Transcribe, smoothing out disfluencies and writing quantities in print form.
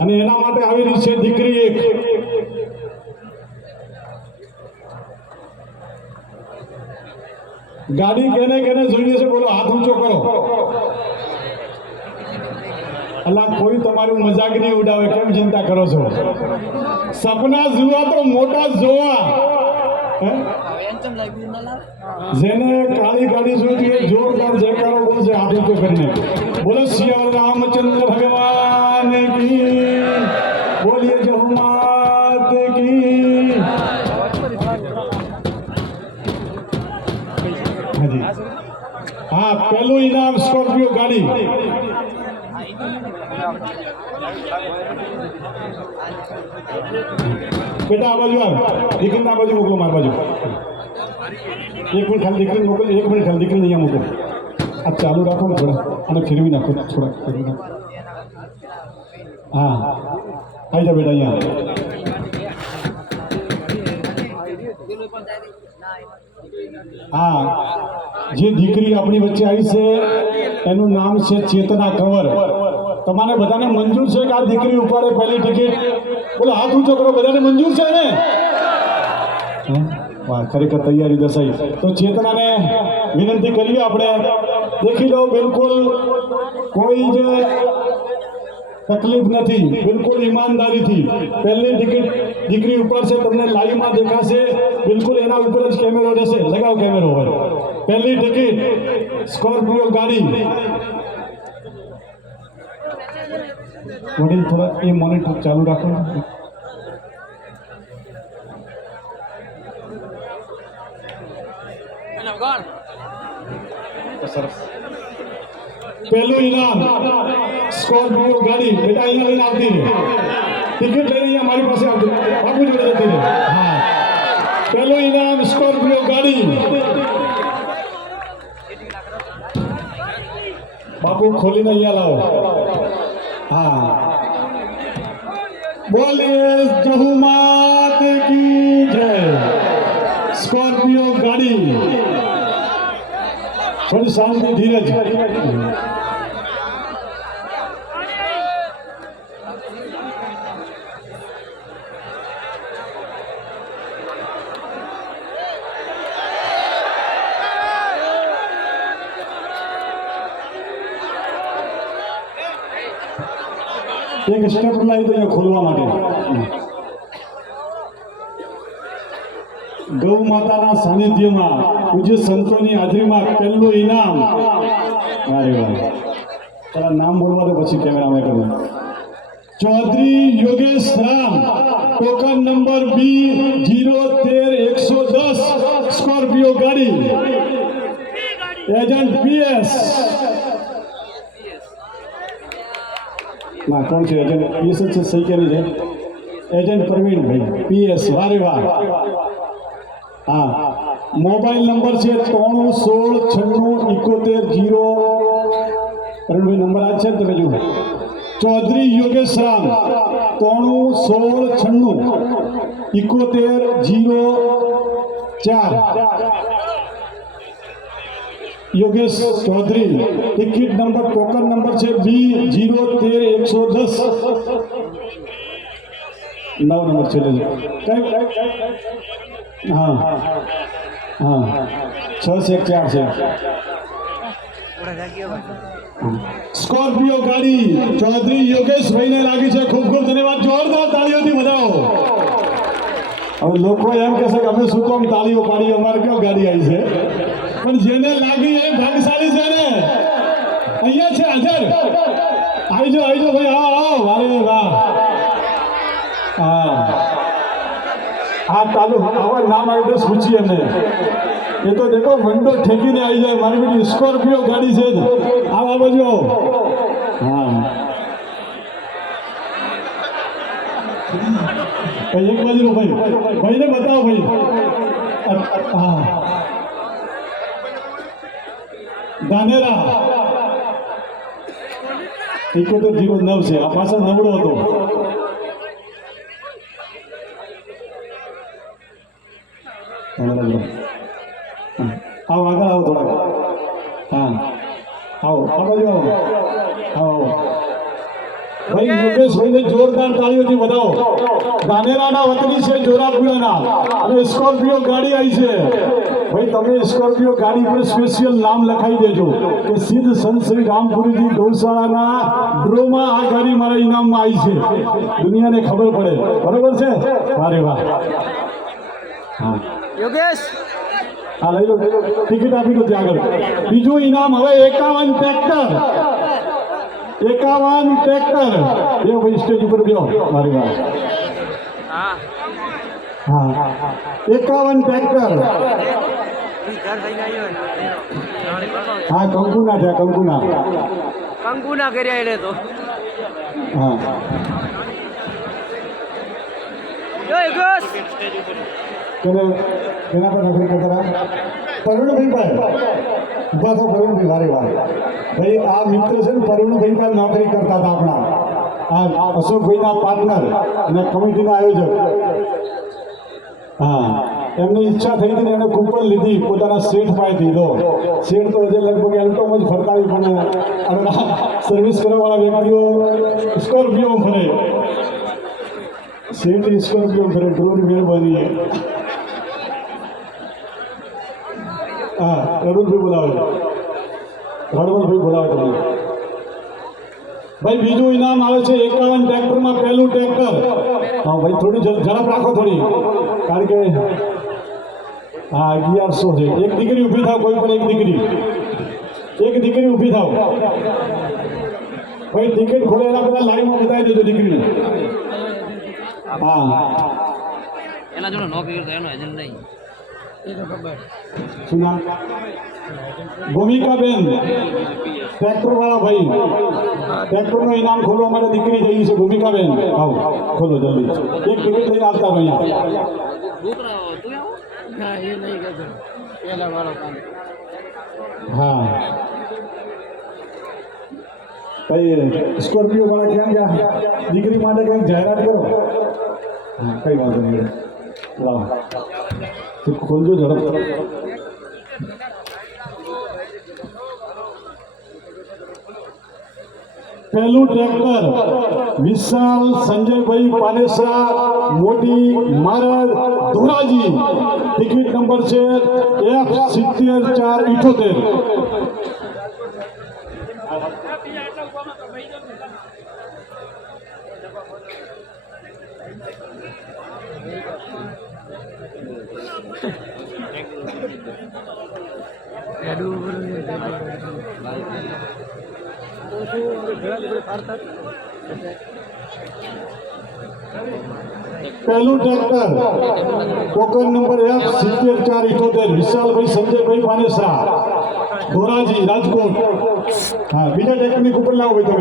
અને એના માટે આવી રહી છે દીકરી એક. ગાડી કેને કેને જોઈએ છે બોલો, હાથ ઊંચો કરો. અલા કોઈ તમારું મજાક નહીં ઉડાવે, કેમ ચિંતા કરો છો? સપના જોવા તો મોટા જોવા. જેને કાળી ગાડી જોતી હોય જોરદાર જયકારો બોલશે, હાથ ઊંચો કરીને બોલો સિયા રામચંદ્ર ભગવાન કી, બોલીએ જહુમાત કી. હા, પહેલું ઇનામ સ્કોર્પિયો ગાડી. બેટા આ બાજુ આવ, દીકરીને આ બાજુ મોકલો, મારી બાજુ. એક મિનિટ ખાલી દીકરીને મોકલો, એક મિનિટ ખાલી દીકરીને અહીંયા મોકલો. આ ચાલુ રાખો ને થોડા, અને ફેરવી નાખો થોડા, ફેરવી નાખો. હા આવી જાઓ બેટા અહીંયા. હા, જે દીકરી આપણી વચ્ચે આવી છે એનું નામ છે ચેતના કંવર. તમારે બધાને મંજૂર છે કે આ દીકરી ઉપાડે પહેલી ટિકિટ? બોલો હાથ ઊંચો કરો, બધાને મંજૂર છે ને? વાહ, ખરેખર તૈયારી દર્શાવી. તો ચેતનાને વિનંતી કરીએ આપણે, દેખી લો, બિલકુલ કોઈ જ તકલીફ નથી, બિલકુલ ઈમાનદારીથી પહેલી ટિકિટ દીકરી ઉપર છે, તમને લાઈવમાં દેખાશે. બિલકુલ એના ઉપર જ કેમેરો રહેશે, લગાવો કેમેરો. હોય પહેલી ટિકિટ સ્કોર્પિયો ગાડી. વડીલ થોડા એ મોનિટર ચાલુ રાખો. સરસ. પહેલું ઇનામ સ્કોર્પિયો ગાડી. બેટા અહીંયા લઈને આવતી રહે, ટિકિટ લઈને અહીંયા મારી પાસે આવતી, બાપુ જોડે જતી રહે. હા, પહેલું ઇનામ સ્કોર્પિયો ગાડી. બાપુ ખોલીને અહીંયા લાવો. હા, બોલીએ જહુમાત કી જય. સ્કોર્પિયો ગાડી. થોડી શાંતિ, ધીરજ. એક સ્ટેપ લાવી દઈએ ખોલવા માટે. ગૌ માતાના સાનિધ્યમાં પૂજ્ય સંતોની હાજરીમાં પહેલું ઇનામ. અરે વાહ, તારા નામ બોલવા દો, પછી કેમેરામાં કરું. Chaudhary Yogesh Ram, token number B013-110, Scorpio ગાડી. Agent PS. ના, કોણ છે એજન્ટ? PS છે, સહી કરી છે. Agent Pravinbhai PS. વારે વાહ. હા, મોબાઈલ નંબર છે 3169671. પ્રવીણભાઈ નંબર આ છે ને, તમે જુઓ. Chaudhary Yogesh Ram 316967104. Yogesh Chaudhary. Ticket number, token number છે B013-110. 9 નંબર છે. કઈ? હા હા, 614 છે. સ્કોર્પિયો ગાડી ચૌધરી યોગેશભાઈને લાગી છે. ખૂબ ખૂબ ધન્યવાદ. જોરદાર તાળીઓથી વધાવો. હવે લોકો એમ કહેશે કે અમે શું કામ તાળીઓ પાડી, અમારે ક્યાં ગાડી આવી છે? પણ જેને લાગી એ ભાગશાળી છે ને. અહીંયા છે હાજર. આવી જાઓ, આવી જાઓ ભાઈ. હા આવો. વારે વાહ. હા, આ તાલુ આવા નામ આવી તો પૂછી એમને. એ તો દેખો મંડો ઠેકીને આવી જાય. મારી બધી સ્કોર્પિયો ગાડી છે. આવા બાજુ. હા, એક બાજુ ભાઈ, ભાઈને બતાવો ભાઈ. હા, ધાનેરા 7109 છે. આ પાછળ નબળો હતો. આવો, આગળ આવો થોડા. હા, આવો આ બાજુ આવો. આવો આવો. ભાઈ યોગેશભાઈને જોરદાર તાળીઓથી વધાવો. ધાનેરાના વતની છે, જોરાપુરાના, અને સ્કોર્પિયો ગાડી આવી છે. ભાઈ તમે સ્કોર્પિયો ગાડી પર સ્પેશિયલ નામ લખાઈ દેજો કે સિદ્ધ સંત શ્રી રામપુરીજી ગૌશાળાના ડ્રોમાં આ ગાડી મારા ઇનામમાં આવી છે. દુનિયાને ખબર પડે. બરોબર છે? વારે વાહ. હા યોગેશ હા લઈ લો ટિકિટ આપી દો ત્યાં આગળ. બીજું ઇનામ હવે 51 ટ્રેક્ટર. 51 ટ્રેક્ટર. બે ભાઈ સ્ટેજ ઉપર બેહો. મારી વાત. હા હા 51 ટ્રેક્ટર. હા કંકુના છે, કંકુના. કંકુના કર્યા એટલે તો હા યોગેશ કેને કેના પર નોકરી કરતા હતા? પરુણભાઈ ભાઈ ઉભા થો. પરુણભાઈ વારે વાર ભાઈ આ મિત્ર છે ને, પરુણભાઈ ભાઈ નોકરી કરતા હતા આપણા. આ અશોકભાઈના પાર્ટનર અને કમિટીના આયોજક. હા એમની ઈચ્છા થઈ હતી ને એમણે કૂપન લીધી પોતાના શેઠ પાસેથી. તો શેઠ તો હજી લગભગ એલ્ટોમ જ ફરતાવી, પણ સર્વિસ કરવાવાળા વ્યક્તિઓ સ્કોર્પિયો ફરે. શેઠ સ્કોર્પિયો ફરે. ડ્રોની મહેરબાની. હા અરુણભાઈ બોલાવે છે. હળવણભાઈ બોલાવે તમે. ભાઈ બીજું ઇનામ આવે છે 51 ટ્રેક્ટરમાં પહેલું ટ્રેક્ટર. હા ભાઈ થોડી ઝડપ રાખો થોડી, કારણ કે હા 1100 છે. એક દીકરી ઊભી થાવ, કોઈ પણ એક દીકરી ઊભી થાવ. ભાઈ ટિકિટ ખોલે એના પહેલા લાઈનમાં બતાવી દેજો દીકરીને. હા એના જોડે નોકરી કરતો એનો એજન્ટ નહીં. શું નામ? ભૂમિકાબેન, ટ્રેક્ટર વાળા ભાઈ. ટ્રેક્ટરનું ઇનામ ખોલવા માટે દીકરી જઈ છે. ભૂમિકાબેન આવો ખોલો જલ્દી. એક ટિકિટ લઈને આવતા અહીંયા. ના એ નહીં કરતો પેલા વાળો કામ. હા ભાઈ સ્કોર્પિયો વાળા ક્યાં ગયા? દીકરી માટે કંઈક જાહેરાત કરો. હા કઈ વાંધો નહીં. લાવો તો ખોલજો ઝડપ. પહેલું ટ્રેક્ટર વિશાલ સંજયભાઈ પાનેસરા, મોટી મારડ, ધોરાજી. ટિકિટ નંબર છે F70478. પહેલું ટ્રેક્ટર ટોકન નંબર F70478 વિશાલભાઈ સંજયભાઈ પાનેસરા, ધોરાજી, રાજકોટ. હા બીજા ટ્રેક્ટરની કુપન લાવો ભાઈ તમે.